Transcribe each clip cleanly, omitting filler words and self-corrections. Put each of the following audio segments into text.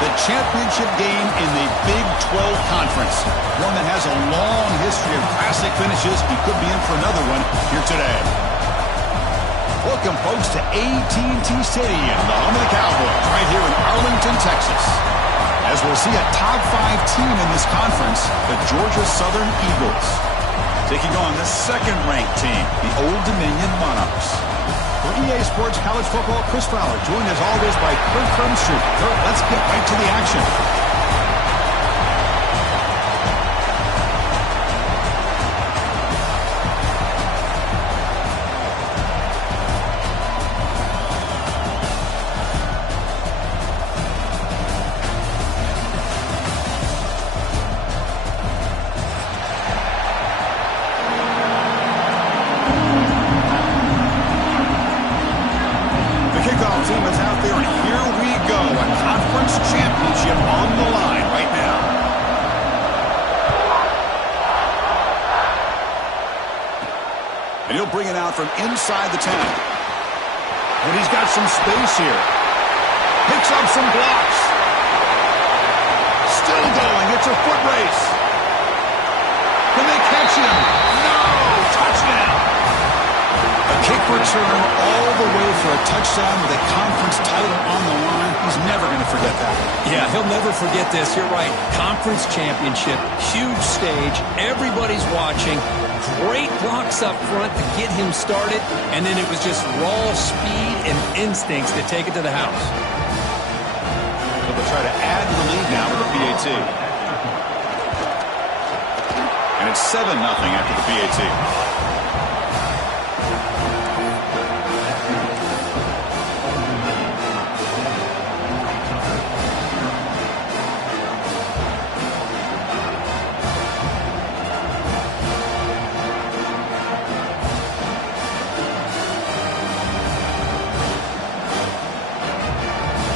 The championship game in the Big 12 Conference. One that has a long history of classic finishes. He could be in for another one here today. Welcome, folks, to AT&T Stadium, the home of the Cowboys, right here in Arlington, Texas. As we'll see a top 5 team in this conference, the Georgia Southern Eagles, taking on the second-ranked team, the Old Dominion Monarchs. For EA Sports College Football, Chris Fowler, joined as always by Kurt Crumstreet. Kurt, let's get right to the action. Team is out there, and here we go. A conference championship on the line right now. And he'll bring it out from inside the 10. And he's got some space here. Picks up some blocks. Still going. It's a foot race. Can they catch him? No! Touchdown! A kick return all the way for a touchdown with a conference title on the line. He's never going to forget that. Yeah, he'll never forget this. You're right. Conference championship, huge stage. Everybody's watching. Great blocks up front to get him started. And then it was just raw speed and instincts to take it to the house. So they'll try to add to the lead now with the PAT. And it's 7-0 after the PAT.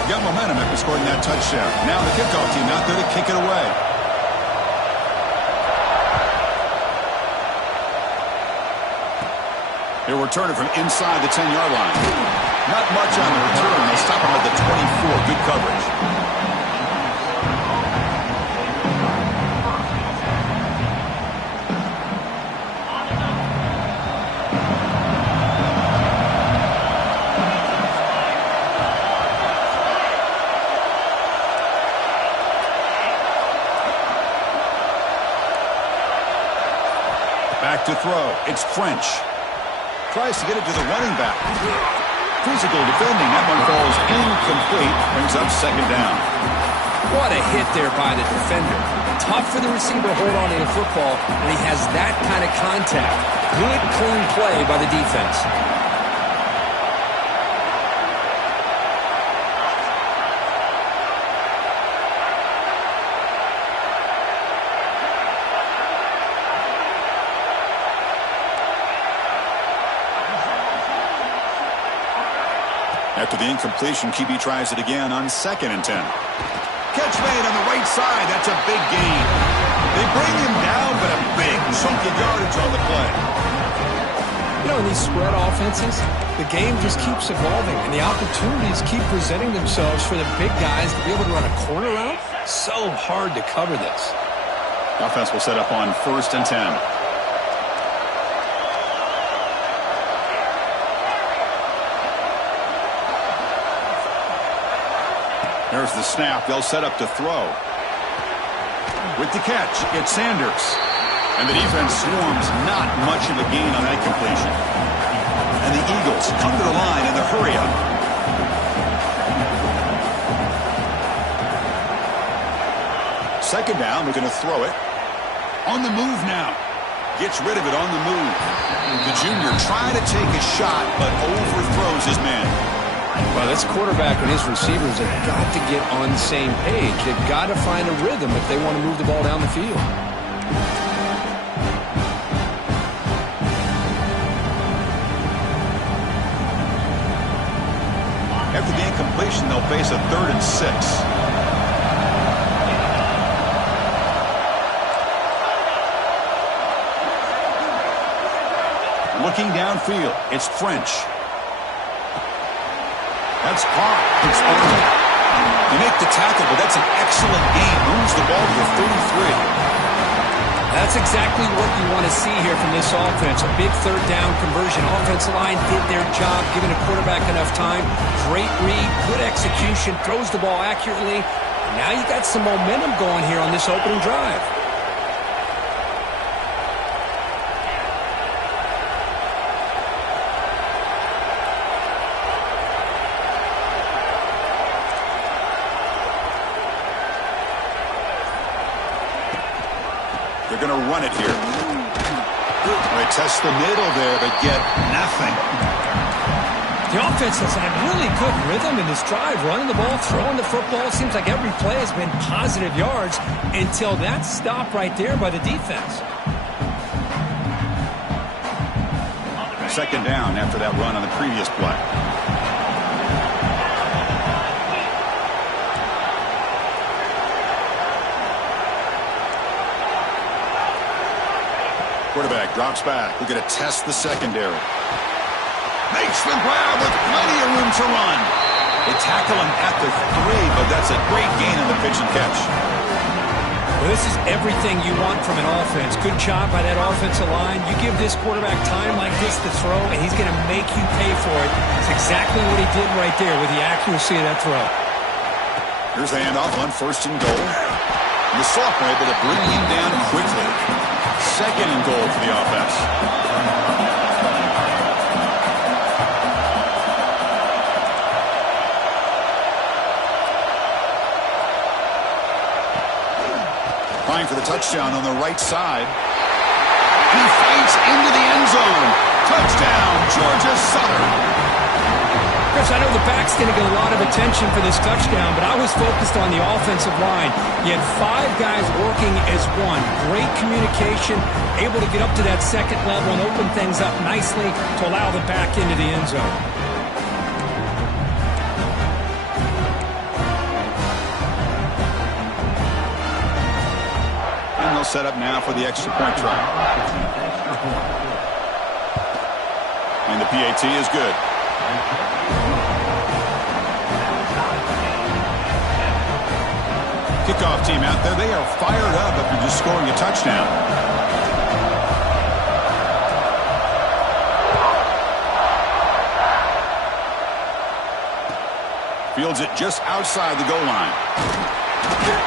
Got momentum after scoring that touchdown. Now the kickoff team out there to kick it away. He'll return it from inside the 10-yard line. Not much on the return. They'll stop him at the 24. Good coverage. Back to throw. It's French. Tries to get it to the running back. Physical defending. That one falls incomplete. Brings up second down. What a hit there by the defender. Tough for the receiver to hold on to the football, and he has that kind of contact. Good, clean play by the defense. After the incompletion, QB tries it again on 2nd and 10. Catch made on the right side. That's a big gain. They bring him down, but a big chunk of yardage on the play. You know, in these spread offenses, the game just keeps evolving, and the opportunities keep presenting themselves for the big guys to be able to run a corner route. So hard to cover this. Offense will set up on 1st and 10. There's the snap. They'll set up to throw. With the catch, it's Sanders. And the defense swarms. Not much of a gain on that completion. And the Eagles come to the line in the hurry up. Second down, we're going to throw it. On the move now. Gets rid of it on the move. The junior trying to take a shot, but overthrows his man. Well, this quarterback and his receivers have got to get on the same page. They've got to find a rhythm if they want to move the ball down the field. After the incompletion, they'll face a 3rd and 6. Looking downfield, it's French. That's caught. It's over. They make the tackle, but that's an excellent gain. Moves the ball to the 33. That's exactly what you want to see here from this offense. A big third down conversion. Offensive line did their job, giving a quarterback enough time. Great read, good execution, throws the ball accurately. Now you got some momentum going here on this opening drive. They're going to run it here. They test the middle there, but get nothing. The offense has had really good rhythm in this drive, running the ball, throwing the football. Seems like every play has been positive yards until that stop right there by the defense. Second down after that run on the previous play. Quarterback drops back. We're going to test the secondary. Makes the grab with plenty of room to run. They tackle him at the 3, but that's a great gain in the pitch and catch. Well, this is everything you want from an offense. Good job by that offensive line. You give this quarterback time like this to throw, and he's going to make you pay for it. It's exactly what he did right there with the accuracy of that throw. Here's the handoff on 1st and goal. And the sophomore able to bring him down quickly. 2nd and goal for the offense. Trying for the touchdown on the right side. He fights into the end zone. Touchdown, Georgia Southern. Chris, I know the back's going to get a lot of attention for this touchdown, but I was focused on the offensive line. You had 5 guys working as one. Great communication, able to get up to that 2nd level and open things up nicely to allow the back into the end zone. And they'll set up now for the extra point try. And the PAT is good. Kickoff team out there. They are fired up after just scoring a touchdown. Fields it just outside the goal line.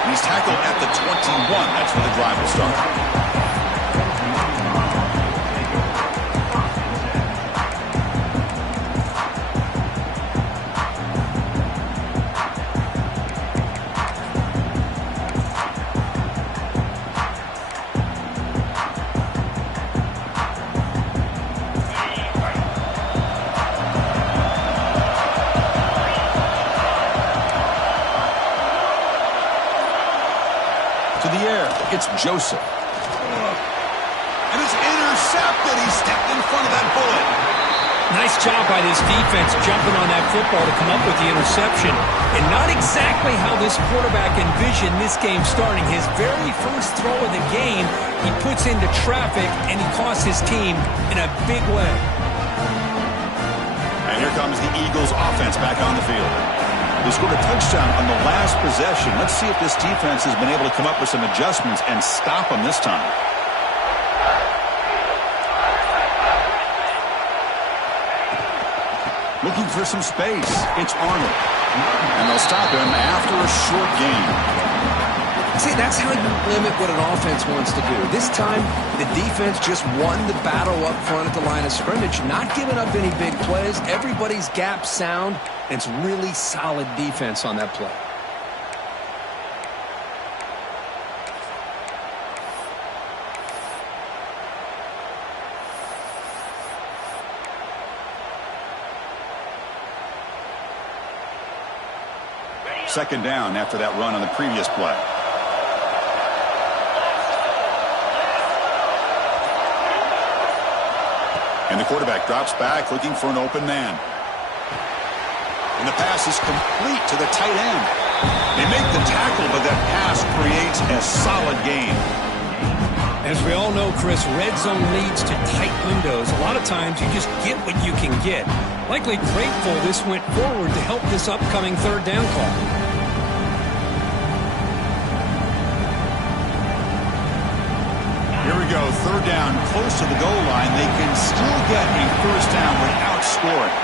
And he's tackled at the 21. That's where the drive will start. It's Joseph. And it's intercepted. He stepped in front of that bullet. Nice job by this defense jumping on that football to come up with the interception. And not exactly how this quarterback envisioned this game starting. His very first throw of the game, he puts into traffic, and he costs his team in a big way. And here comes the Eagles offense back on the field. They scored a touchdown on the last possession. Let's see if this defense has been able to come up with some adjustments and stop them this time. Looking for some space. It's Arnold. And they'll stop him after a short gain. See, that's how you limit what an offense wants to do. This time, the defense just won the battle up front at the line of scrimmage, not giving up any big plays. Everybody's gap sound, and it's really solid defense on that play. Second down after that run on the previous play. And the quarterback drops back looking for an open man. And the pass is complete to the tight end. They make the tackle, but that pass creates a solid gain. As we all know, Chris, red zone leads to tight windows. A lot of times you just get what you can get. Likely grateful this went forward to help this upcoming third down call. we go, third down, close to the goal line. They can still get a first down without scoring.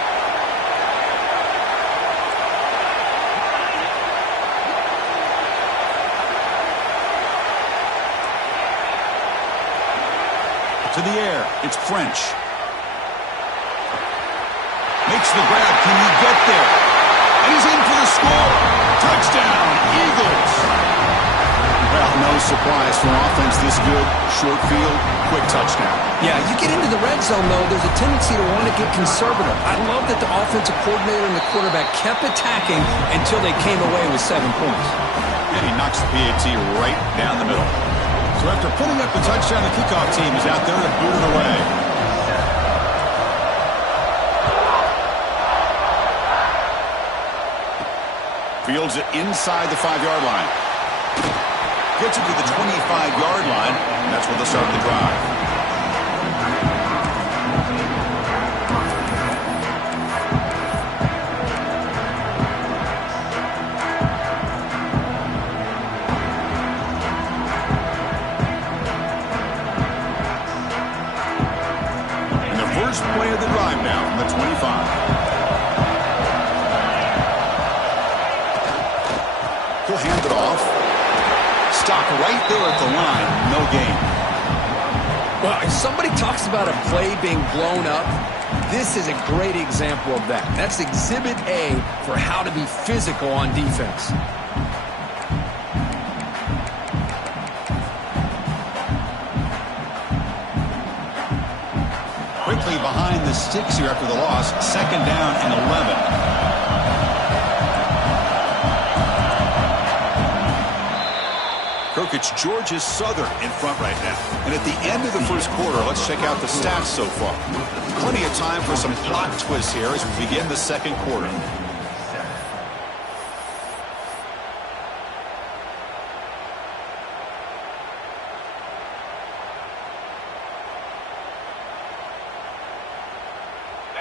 To the air, it's French. Makes the grab, can he get there? And he's in for the score. Touchdown, Eagles. Well, no surprise for an offense this good. Short field, quick touchdown. Yeah, you get into the red zone, though, there's a tendency to want to get conservative. I love that the offensive coordinator and the quarterback kept attacking until they came away with 7 points. And he knocks the PAT right down the middle. So after putting up the touchdown, the kickoff team is out there to boot it away. Fields it inside the 5-yard line. Gets it to the 25-yard line, and that's where they'll start the drive. And the first play of the drive now from the 25. He'll hand it off. Stop right there at the line. No gain. Well, if somebody talks about a play being blown up, this is a great example of that. That's Exhibit A for how to be physical on defense. Quickly behind the sticks here after the loss. Second down and 11. It's Georgia Southern in front right now. And at the end of the first quarter, let's check out the stats so far. Plenty of time for some plot twists here as we begin the second quarter.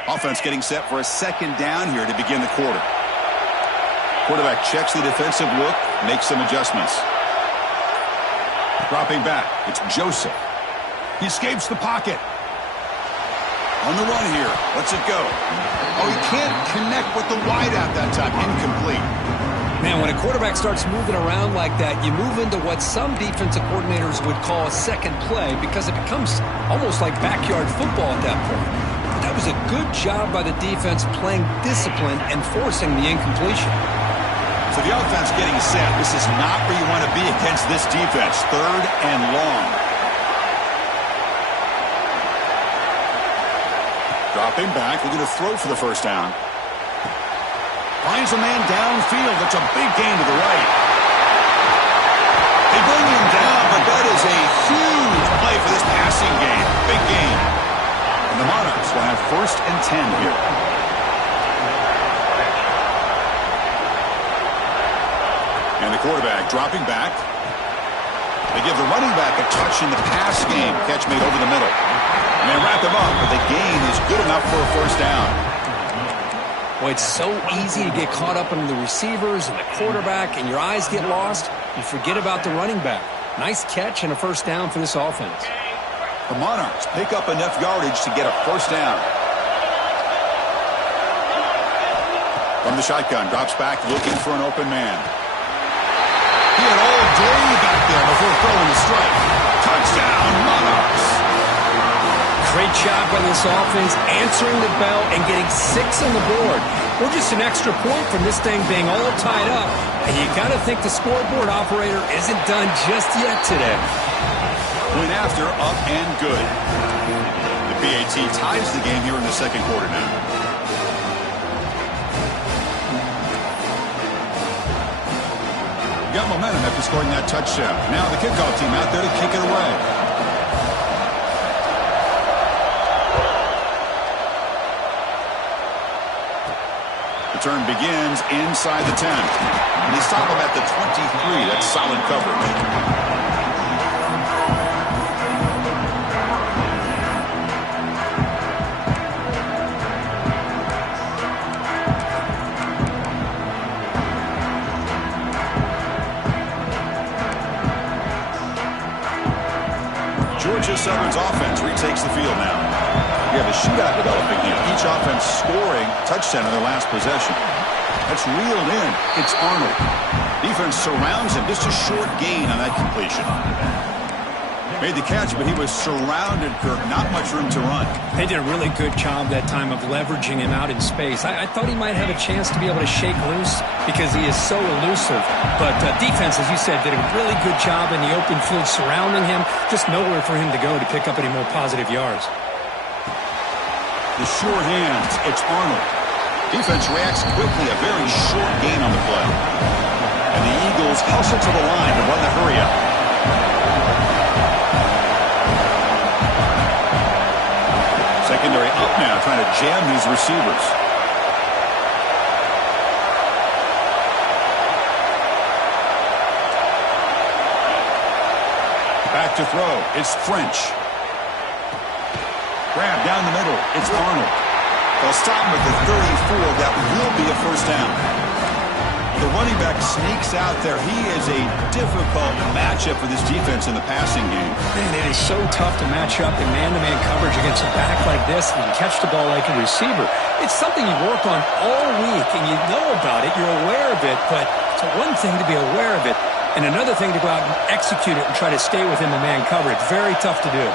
Offense getting set for a second down here to begin the quarter. Quarterback checks the defensive look, makes some adjustments. Dropping back, it's Joseph. He escapes the pocket. On the run here, lets it go. Oh, he can't connect with the wideout that time. Incomplete. Man, when a quarterback starts moving around like that, you move into what some defensive coordinators would call a second play because it becomes almost like backyard football at that point. But that was a good job by the defense playing discipline and forcing the incompletion. So the offense getting set. This is not where you want to be against this defense. Third and long. Dropping back, looking to throw for the first down. Finds a man downfield. That's a big gain to the right. They bring him down, but that is a huge play for this passing game. Big gain. And the Monarchs will have first and 10 here. And the quarterback dropping back. They give the running back a touch in the pass game. Catch made over the middle. And they wrap him up, but the gain is good enough for a first down. Well, it's so easy to get caught up in the receivers and the quarterback, and your eyes get lost. You forget about the running back. Nice catch and a first down for this offense. The Monarchs pick up enough yardage to get a first down. From the shotgun, drops back, looking for an open man. He had all day back there before throwing the strike. Touchdown, Monarchs. Great job by this offense, answering the bell and getting 6 on the board. We're just an extra point from this thing being all tied up, and you got to think the scoreboard operator isn't done just yet today. Went after, up and good. The PAT ties the game here in the second quarter now. Got momentum after scoring that touchdown. Now the kickoff team out there to kick it away. Return begins inside the 10. And they stop him at the 23. That's solid coverage. Georgia field now. We have a shootout developing here. Each offense scoring a touchdown in their last possession. That's reeled in. It's Arnold. Defense surrounds him. Just a short gain on that completion. Made the catch, but he was surrounded, Kirk. Not much room to run. They did a really good job that time of leveraging him out in space. I thought he might have a chance to be able to shake loose because he is so elusive. But defense, as you said, did a really good job in the open field surrounding him. Just nowhere for him to go to pick up any more positive yards. The sure hands. It's Arnold. Defense reacts quickly. A very short gain on the play. And the Eagles hustle to the line to run the hurry-up. Secondary up now, trying to jam these receivers. Back to throw. It's French. Grab down the middle. It's Arnold. They'll stop him at the 34. That will be a first down. The running back sneaks out there. He is a difficult matchup for this defense in the passing game. Man, it is so tough to match up in man-to-man coverage against a back like this and catch the ball like a receiver. It's something you work on all week, and you know about it. You're aware of it, but it's one thing to be aware of it, and another thing to go out and execute it and try to stay within the man coverage. Very tough to do.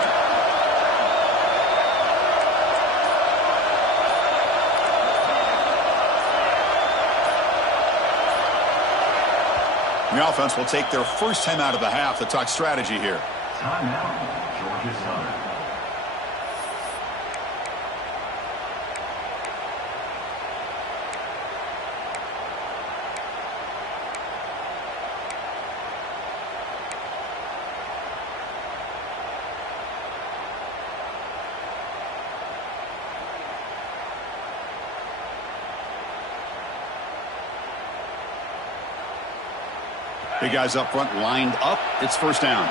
The offense will take their first time out of the half to talk strategy here. Timeout, Georgia Southern. Big guys up front lined up. It's first down.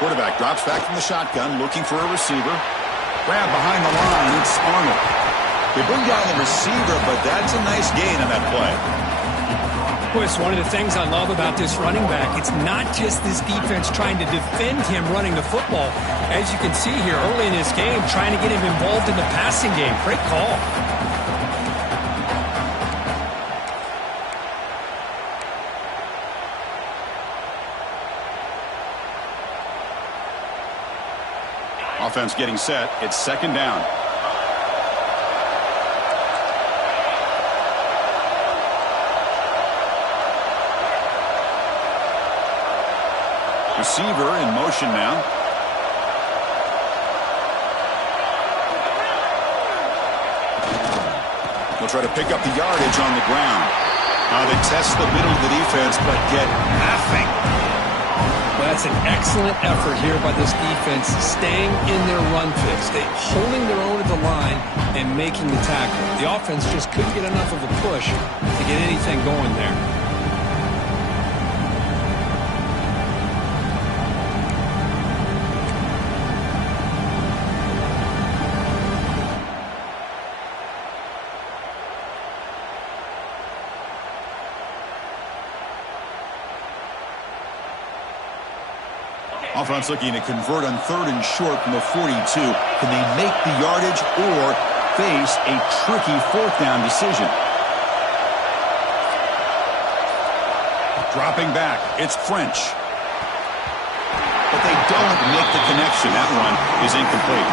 Quarterback drops back from the shotgun, looking for a receiver. Grab behind the line. It's Arnold. They bring down the receiver, but that's a nice gain on that play. Boy, it's one of the things I love about this running back. It's not just this defense trying to defend him running the football. As you can see here early in this game, trying to get him involved in the passing game. Great call. Offense getting set. It's second down. Receiver in motion now. They'll try to pick up the yardage on the ground. They test the middle of the defense, but get nothing. Well, that's an excellent effort here by this defense, staying in their run fix, holding their own at the line and making the tackle. The offense just couldn't get enough of a push to get anything going there. Offense looking to convert on third and short from the 42. Can they make the yardage or face a tricky fourth down decision? Dropping back, it's French. But they don't make the connection. That one is incomplete.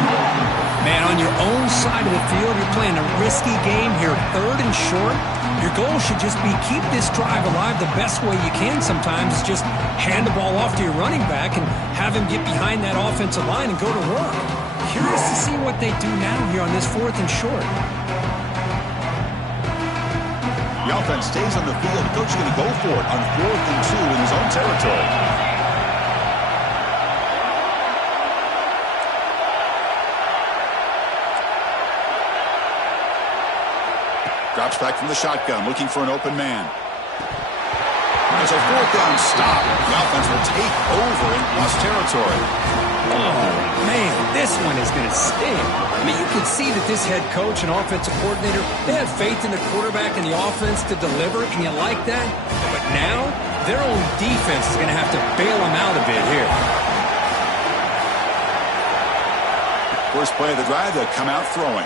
Man, on your own side of the field, you're playing a risky game here. Third and short. Your goal should just be keep this drive alive the best way you can sometimes. Is just hand the ball off to your running back and have him get behind that offensive line and go to work. Curious to see what they do now here on this fourth and short. The offense stays on the field. The coach is going to go for it on 4th and 2 in his own territory. Drops back from the shotgun, looking for an open man. It's a fourth down stop. The offense will take over in plus territory. Oh, man, this one is going to sting. I mean, you can see that this head coach and offensive coordinator, they have faith in the quarterback and the offense to deliver, and you like that. But now, their own defense is going to have to bail them out a bit here. First play of the drive, they'll come out throwing.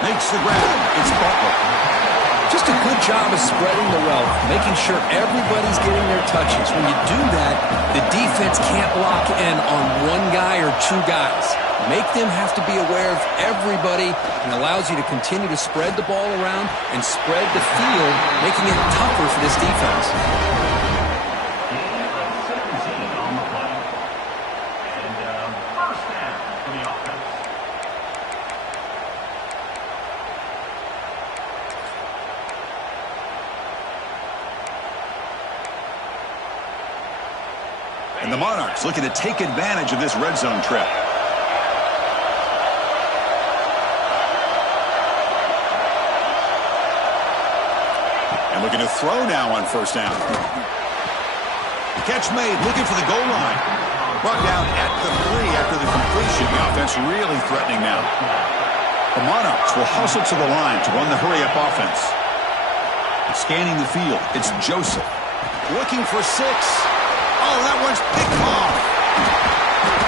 Makes the grab. It's Butler. Just a good job of spreading the wealth, making sure everybody's getting their touches. When you do that, the defense can't lock in on one guy or two guys. Make them have to be aware of everybody, and allows you to continue to spread the ball around and spread the field, making it tougher for this defense. And the Monarchs looking to take advantage of this red zone trip. And looking to throw now on first down. The catch made, looking for the goal line. Brought down at the 3 after the completion. The offense really threatening now. The Monarchs will hustle to the line to run the hurry-up offense. Scanning the field, it's Joseph. Looking for 6. Oh, that one's picked off.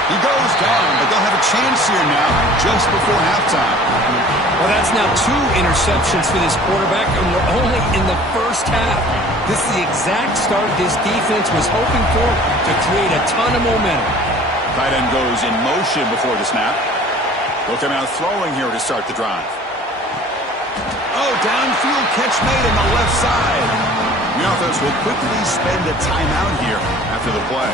He goes down, but they'll have a chance here now just before halftime. Well, that's now 2 interceptions for this quarterback, and we're only in the first half. This is the exact start this defense was hoping for to create a ton of momentum. Tight end goes in motion before the snap. They'll come out throwing here to start the drive. Oh, downfield catch made on the left side. The offense will quickly spend a timeout here after the play.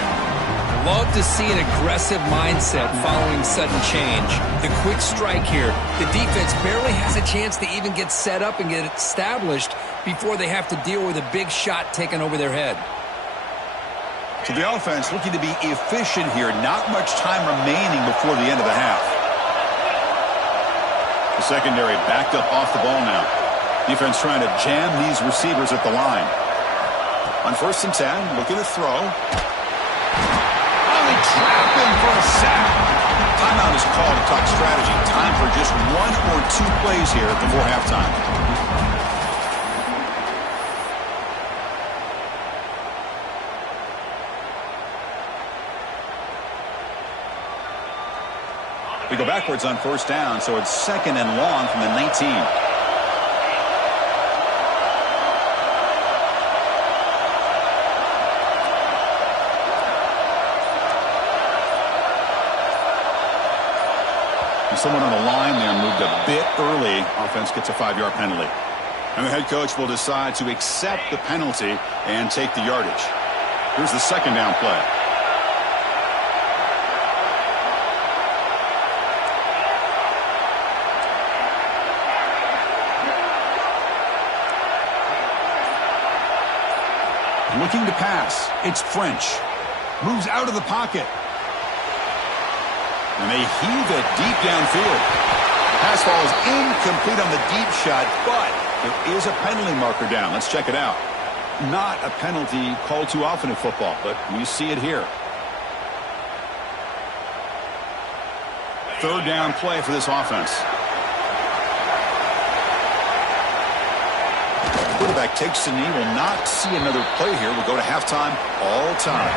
Love to see an aggressive mindset following sudden change. The quick strike here. The defense barely has a chance to even get set up and get established before they have to deal with a big shot taken over their head. So the offense looking to be efficient here. Not much time remaining before the end of the half. The secondary backed up off the ball now. Defense trying to jam these receivers at the line. On 1st and 10, looking to throw. Oh, they trap him for a sack. Timeout is called to talk strategy. Time for just 1 or 2 plays here before halftime. We go backwards on 1st down, so it's 2nd and long from the 19. Someone on the line there moved a bit early. Offense gets a 5-yard penalty. And the head coach will decide to accept the penalty and take the yardage. Here's the 2nd down play. Looking to pass. It's French. Moves out of the pocket. And they heave it deep downfield. Pass falls incomplete on the deep shot, but there is a penalty marker down. Let's check it out. Not a penalty called too often in football, but we see it here. 3rd down play for this offense. Quarterback takes the knee, will not see another play here. We'll go to halftime all time.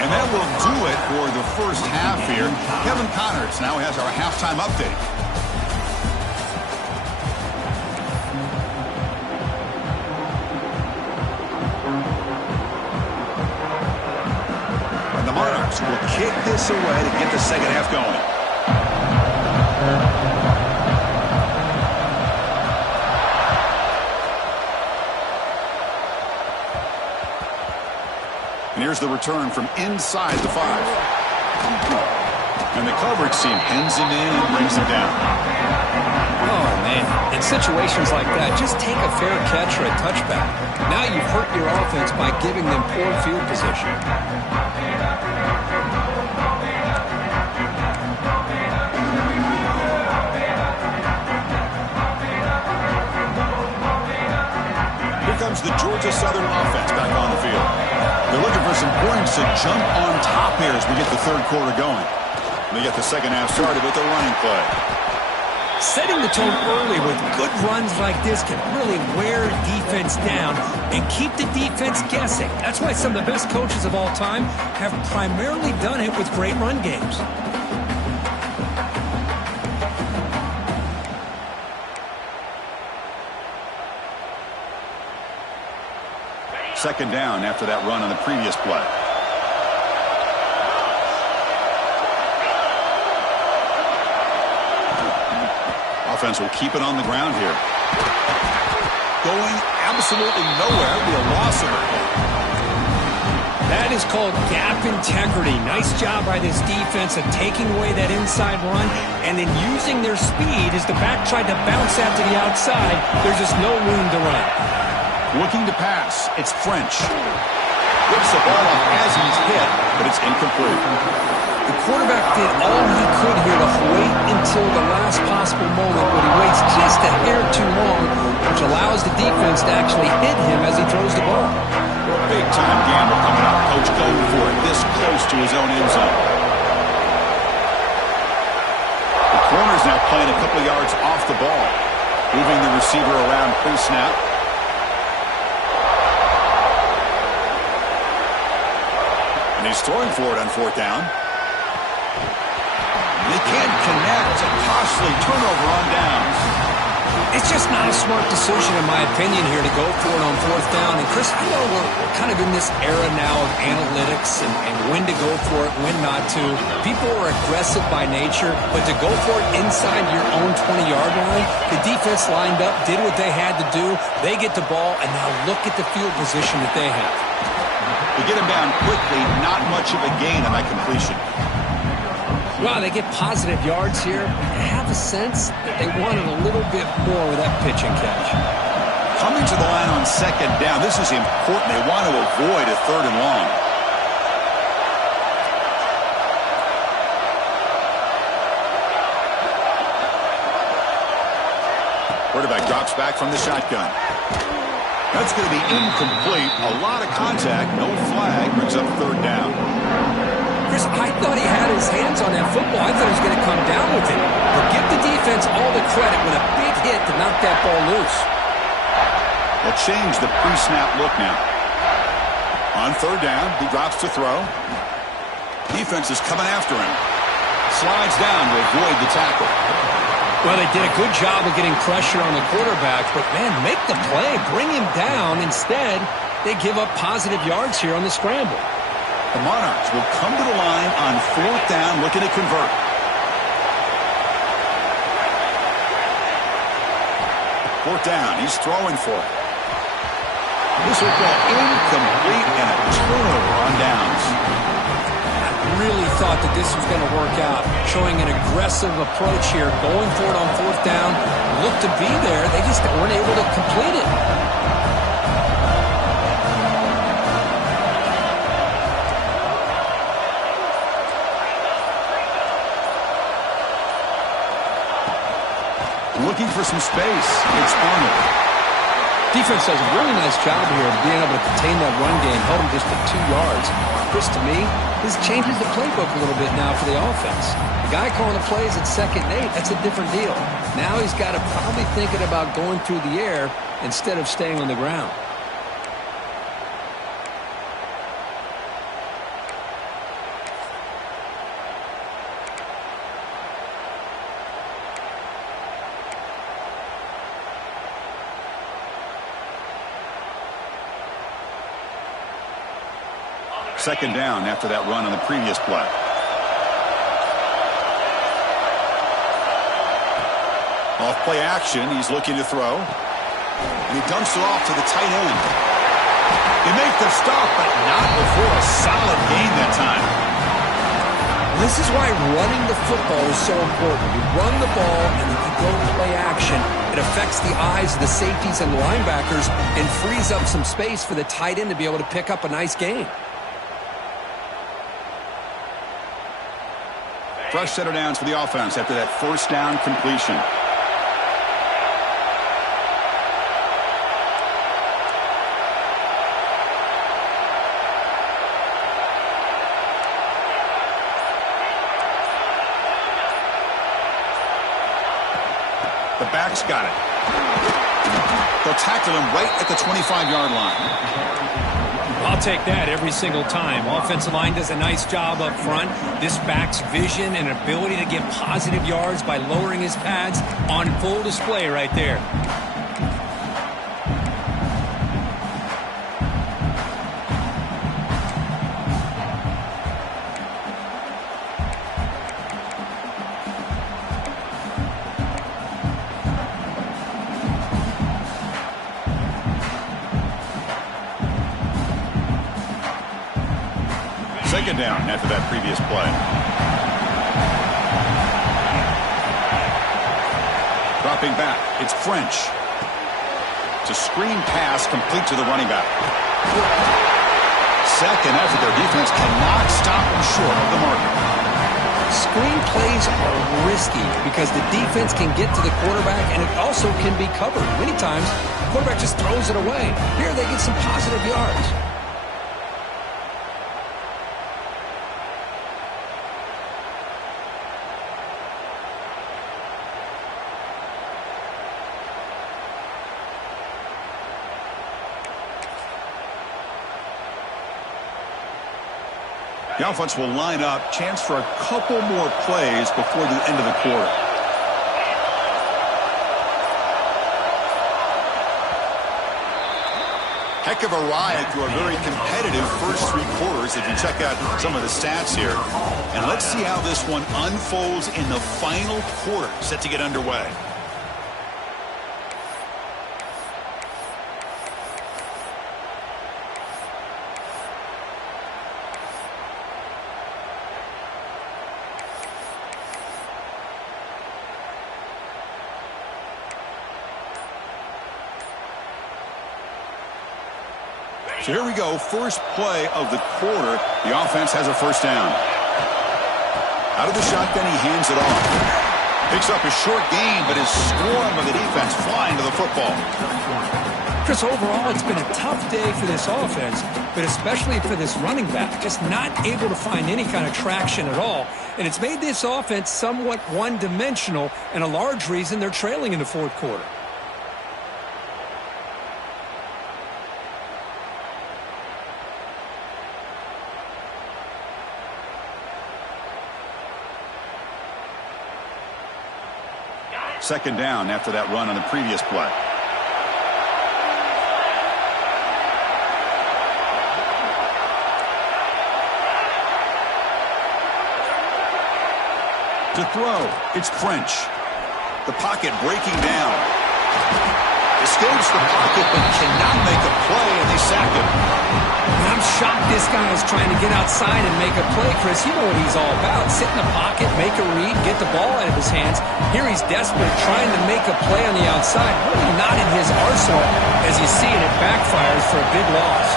And that will do it for the first half here. Kevin Connors now has our halftime update. And the Monarchs will kick this away to get the second half going. And here's the return from inside the 5. And the coverage team pins him in and brings him down. Oh, man. In situations like that, just take a fair catch or a touchback. Now you've hurt your offense by giving them poor field position. Here comes the Georgia Southern offense back on the field. They're looking for some points to jump on top here as we get the 3rd quarter going. They get the second half started with a running play. Setting the tone early with good runs like this can really wear defense down and keep the defense guessing. That's why some of the best coaches of all time have primarily done it with great run games. second down after that run on the previous play. Offense will keep it on the ground here. Going absolutely nowhere. It'll be a loss of it. That is called gap integrity. Nice job by this defense of taking away that inside run and then using their speed as the back tried to bounce out to the outside. There's just no room to run. Looking to pass. It's French. Rips the ball off as he's hit, but it's incomplete. The quarterback did all he could here to wait until the last possible moment, but he waits just a hair too long, which allows the defense to actually hit him as he throws the ball. Big-time gamble coming up. Coach going for it this close to his own end zone. The corner's now playing a couple yards off the ball, moving the receiver around pre-snap. And he's throwing for it on fourth down. They can't connect. A costly turnover on downs. It's just not a smart decision, in my opinion, here to go for it on fourth down. And, Chris, I know we're kind of in this era now of analytics and when to go for it, when not to. People are aggressive by nature, but to go for it inside your own 20-yard line, the defense lined up, did what they had to do. They get the ball, and now look at the field position that they have. We get him down quickly, not much of a gain on that completion. Wow, they get positive yards here. I have a sense that they wanted a little bit more with that pitch and catch. Coming to the line on second down, this is important. They want to avoid a third and long. Quarterback drops back from the shotgun. That's going to be incomplete. A lot of contact, no flag, brings up third down. Chris, I thought he had his hands on that football. I thought he was going to come down with it. But give the defense all the credit with a big hit to knock that ball loose. They'll change the pre-snap look now. On third down, he drops to throw. Defense is coming after him. Slides down to avoid the tackle. Well, they did a good job of getting pressure on the quarterback, but, man, make the play. Bring him down. Instead, they give up positive yards here on the scramble. The Monarchs will come to the line on fourth down, looking to convert. Fourth down, he's throwing for it. This will go incomplete and a turnover on downs. I really thought that this was going to work out, showing an aggressive approach here, going for it on fourth down. Looked to be there, they just weren't able to complete it. Looking for some space. It's Arnold. Defense does a really nice job here of being able to contain that run game, held him just to 2 yards. Chris, to me, this changes the playbook a little bit now for the offense. The guy calling the plays at 2nd and 8, that's a different deal. Now he's got to probably thinking about going through the air instead of staying on the ground. Second down after that run on the previous play. Off play action, he's looking to throw. And he dumps it off to the tight end. They make the stop, but not before a solid gain that time. This is why running the football is so important. You run the ball, and if you go play action, it affects the eyes of the safeties and the linebackers and frees up some space for the tight end to be able to pick up a nice gain. Fresh set of downs for the offense after that first down completion. The back's got it. They'll tackle him right at the 25-yard line. I'll take that every single time. Offensive line does a nice job up front. This back's vision and ability to get positive yards by lowering his pads on full display right there. Second down after that previous play. Dropping back, it's French. It's a screen pass complete to the running back. Second effort, their defense cannot stop them short of the marker. Screen plays are risky because the defense can get to the quarterback and it also can be covered. Many times, the quarterback just throws it away. Here they get some positive yards. The offense will line up, chance for a couple more plays before the end of the quarter. Heck of a ride through a very competitive first three quarters if you check out some of the stats here. And let's see how this one unfolds in the final quarter, set to get underway. So here we go, first play of the quarter. The offense has a first down. Out of the shotgun, he hands it off. Picks up a short gain, but his swarm of the defense flying to the football. Chris, overall, it's been a tough day for this offense, but especially for this running back. Just not able to find any kind of traction at all. And it's made this offense somewhat one-dimensional, and a large reason they're trailing in the fourth quarter. Second down after that run on the previous play. To throw, it's French. The pocket breaking down. Escapes the pocket but cannot make a play, and they sack him. I'm shocked this guy is trying to get outside and make a play, Chris. You know what he's all about. Sit in the pocket, make a read, get the ball out of his hands. Here he's desperate, trying to make a play on the outside. Really not in his arsenal. As you see it, it backfires for a big loss.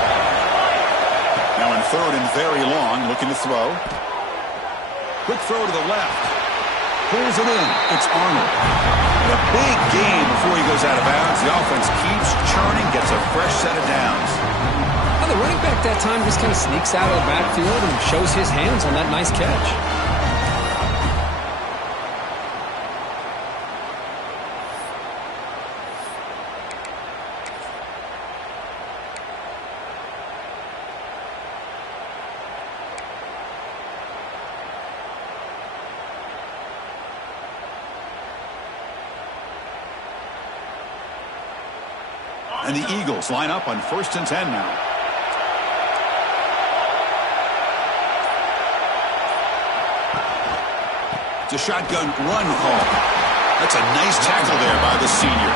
Now in third and very long, looking to throw. Quick throw to the left. Pulls it in. It's Arnold. And a big gain before he goes out of bounds. The offense keeps churning, gets a fresh set of downs. The running back that time just kind of sneaks out of the backfield and shows his hands on that nice catch. And the Eagles line up on 1st and 10 now. It's a shotgun run call. That's a nice tackle there by the senior.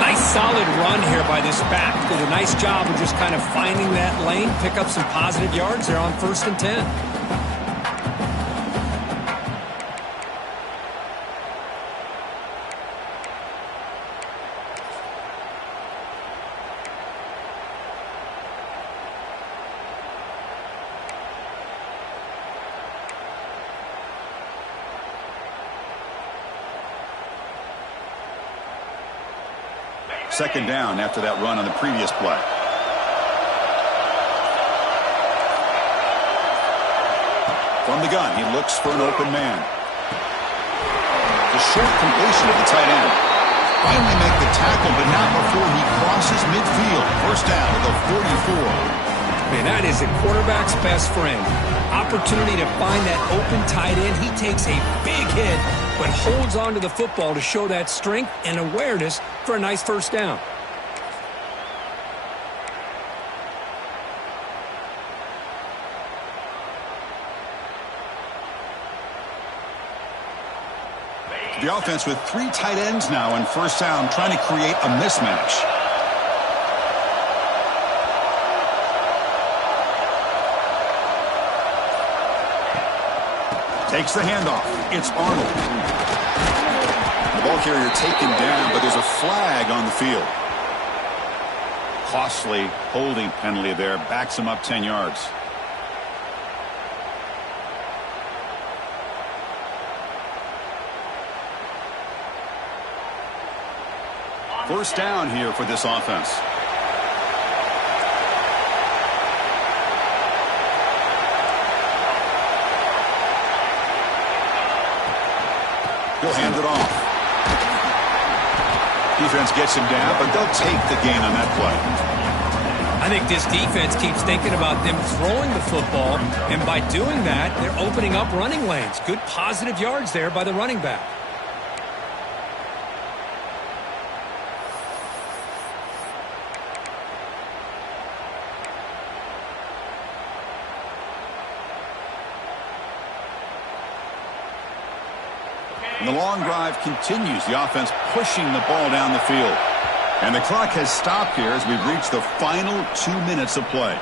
Nice solid run here by this back. Did a nice job of just kind of finding that lane, pick up some positive yards there on 1st and 10. Second down after that run on the previous play. From the gun, he looks for an open man. The short completion of the tight end. Finally make the tackle, but not before he crosses midfield. First down at the 44. Man, that is a quarterback's best friend. Opportunity to find that open tight end. He takes a big hit, but holds on to the football to show that strength and awareness for a nice first down. The offense with 3 tight ends now on first down, trying to create a mismatch. Takes the handoff. It's Arnold. The ball carrier taken down, but there's a flag on the field. Costly holding penalty there. Backs him up 10 yards. First down here for this offense. He'll hand it off. Defense gets him down, but they'll take the gain on that play. I think this defense keeps thinking about them throwing the football, and by doing that, they're opening up running lanes. Good positive yards there by the running back. And the long drive continues. The offense pushing the ball down the field. And the clock has stopped here as we've reached the final 2 minutes of play.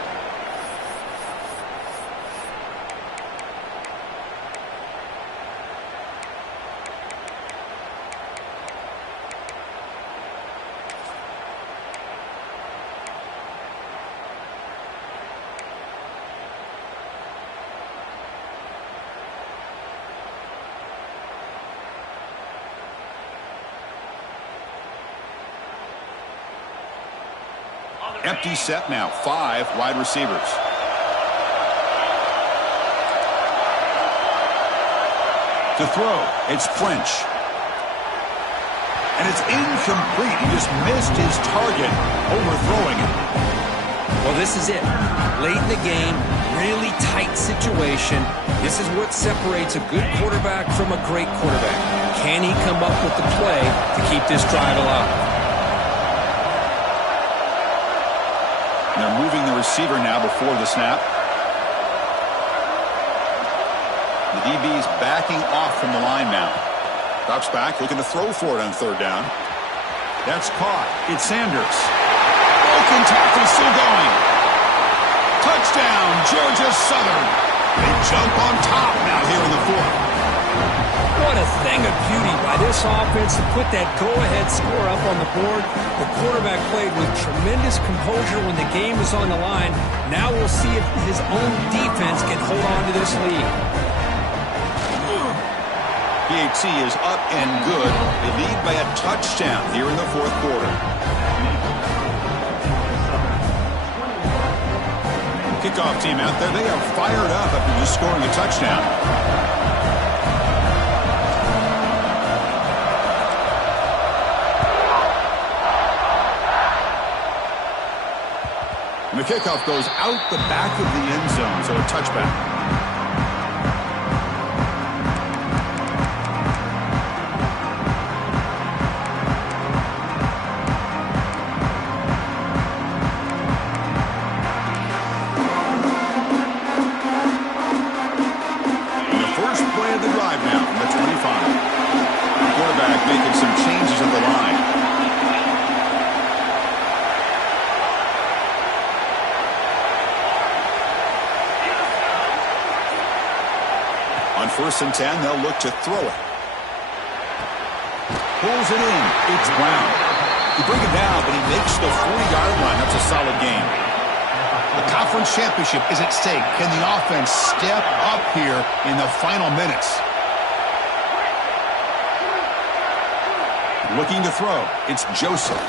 Empty set now. 5 wide receivers. To throw, it's French. And it's incomplete. He just missed his target, overthrowing it. Well, this is it. Late in the game, really tight situation. This is what separates a good quarterback from a great quarterback. Can he come up with the play to keep this drive alive? They're moving the receiver now before the snap. The DB's backing off from the line now. Drops back, looking to throw for it on third down. That's caught. It's Sanders. Broken tackle, still going. Touchdown, Georgia Southern. They jump on top now here in the fourth. What a thing of beauty by this offense to put that go-ahead score up on the board. The quarterback played with tremendous composure when the game was on the line. Now we'll see if his own defense can hold on to this lead. PAT is up and good. They lead by a touchdown here in the fourth quarter. Kickoff team out there. They are fired up after just scoring a touchdown. And the kickoff goes out the back of the end zone, so a touchback. And the first play of the drive now from the 25. The quarterback making some changes at the line. On 1st and 10, they'll look to throw it. Pulls it in. It's Brown. He bring it down, but he makes the 40-yard line. That's a solid game. The conference championship is at stake. Can the offense step up here in the final minutes? Looking to throw. It's Joseph.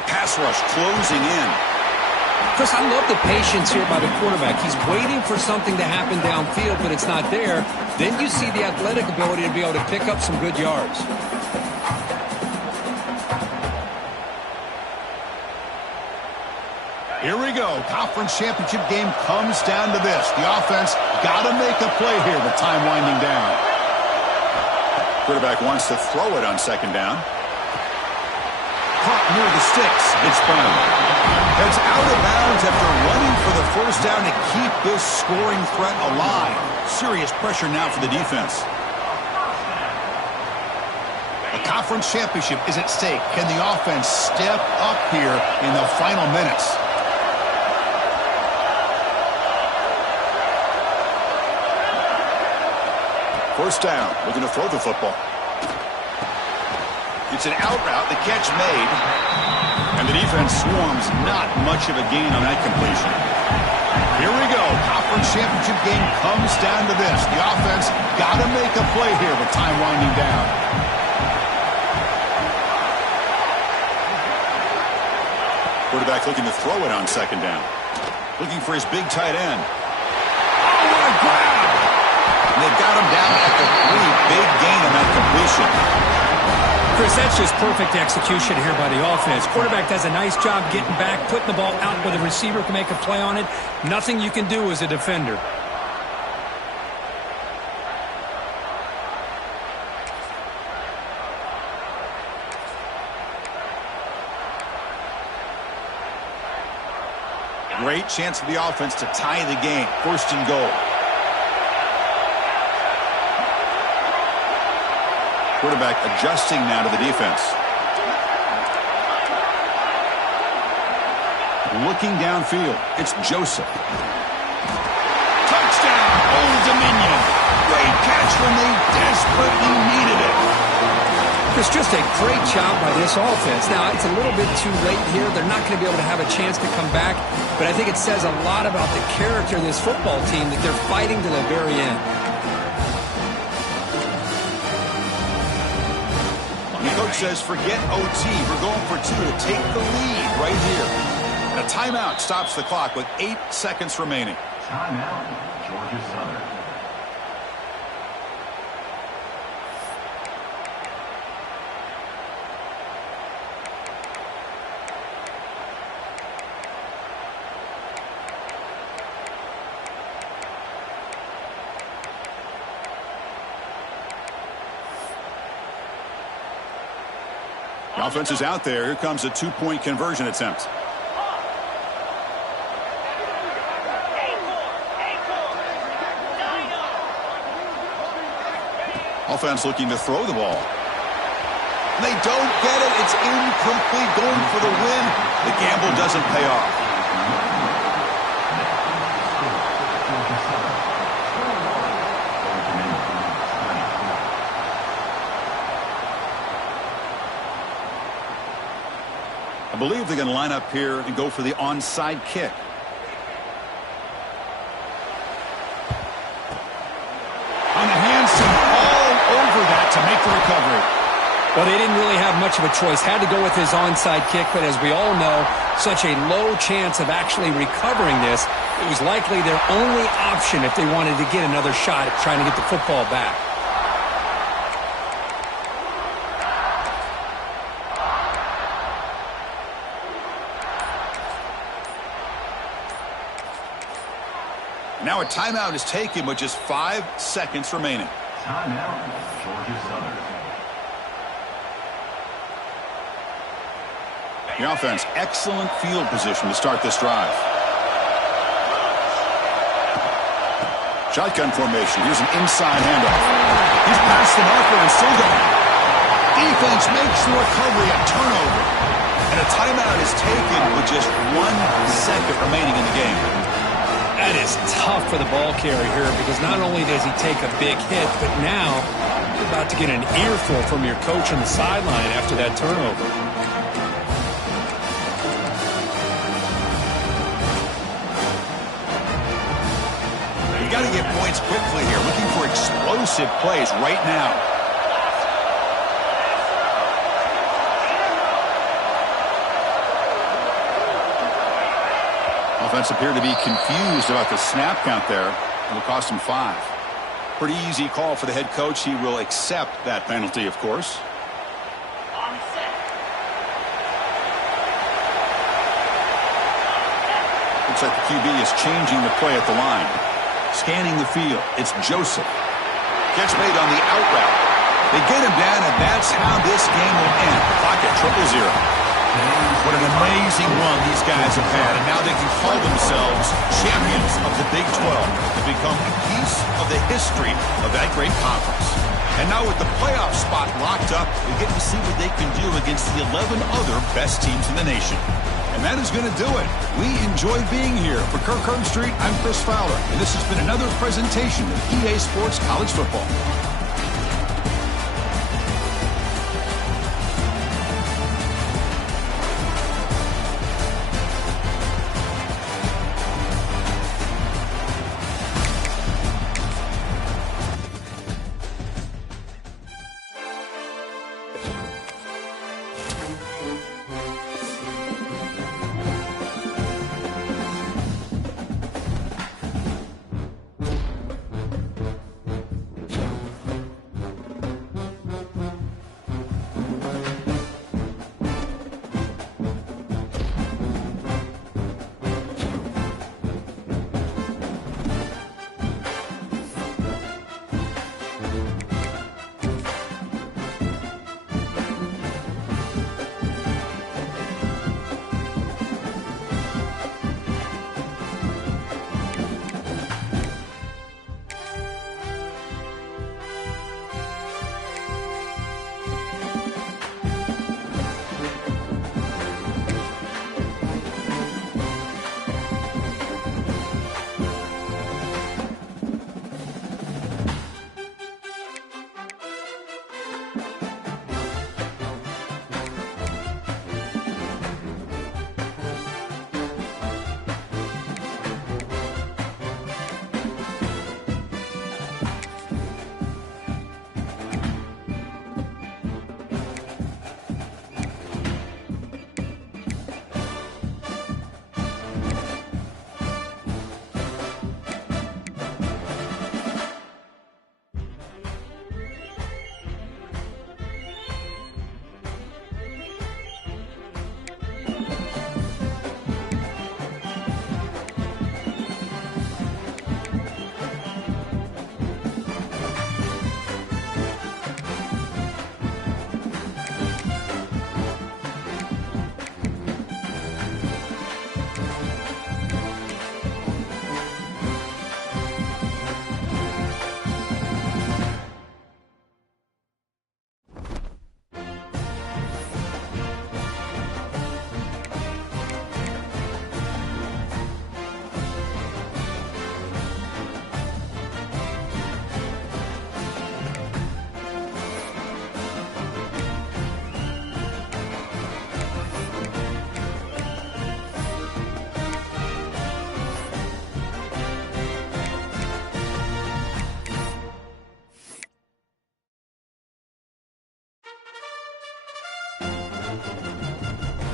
The pass rush closing in. Chris, I love the patience here by the quarterback. He's waiting for something to happen downfield, but it's not there. Then you see the athletic ability to be able to pick up some good yards. Here we go. Conference championship game comes down to this. The offense got to make a play here with time winding down. Quarterback wants to throw it on second down. Caught near the sticks. It's Brown. That's out of bounds after running for the first down to keep this scoring threat alive. Serious pressure now for the defense. The conference championship is at stake. Can the offense step up here in the final minutes? First down, looking to throw the football. It's an out route, the catch made. And the defense swarms, not much of a gain on that completion. Here we go. Conference championship game comes down to this. The offense got to make a play here with time winding down. Quarterback looking to throw it on second down. Looking for his big tight end. Oh, what a grab! And they got him down at the 3. Big gain on that completion. Chris, that's just perfect execution here by the offense. Quarterback does a nice job getting back, putting the ball out where the receiver can make a play on it. Nothing you can do as a defender. Great chance for the offense to tie the game. First and goal. Quarterback adjusting now to the defense. Looking downfield. It's Joseph. Touchdown, Old Dominion. Great catch when they desperately needed it. It's just a great job by this offense. Now, it's a little bit too late here. They're not going to be able to have a chance to come back. But I think it says a lot about the character of this football team that they're fighting to the very end. The coach says, forget OT. We're going for 2 to take the lead right here. And a timeout stops the clock with 8 seconds remaining. Timeout, Georgia Southern. The offense is out there. Here comes a 2-point conversion attempt. Offense looking to throw the ball. They don't get it. It's incomplete. Going for the win. The gamble doesn't pay off. I believe they're going to line up here and go for the onside kick. On the handstand, all over that to make the recovery. Well, they didn't really have much of a choice. Had to go with his onside kick, but as we all know, such a low chance of actually recovering this. It was likely their only option if they wanted to get another shot at trying to get the football back. Now a timeout is taken with just 5 seconds remaining. Timeout, Georgia Southern. The offense, excellent field position to start this drive. Shotgun formation. Here's an inside handoff. He's past the marker and still going. Defense makes the recovery, a turnover. And a timeout is taken with just 1 second remaining in the game. That is tough for the ball carrier here because not only does he take a big hit, but now you're about to get an earful from your coach on the sideline after that turnover. You've got to get points quickly here. Looking for explosive plays right now. Offense appeared to be confused about the snap count there. It will cost him 5. Pretty easy call for the head coach. He will accept that penalty, of course. Looks like the QB is changing the play at the line. Scanning the field. It's Joseph. Catch made on the out route. They get him down, and that's how this game will end. Clock at 0-0. What an amazing run these guys have had, and now they can call themselves champions of the Big 12. They become a piece of the history of that great conference. And now with the playoff spot locked up, we get to see what they can do against the 11 other best teams in the nation. And that is going to do it. We enjoy being here. For Kirk Herbstreit, I'm Chris Fowler, and this has been another presentation of EA Sports College Football.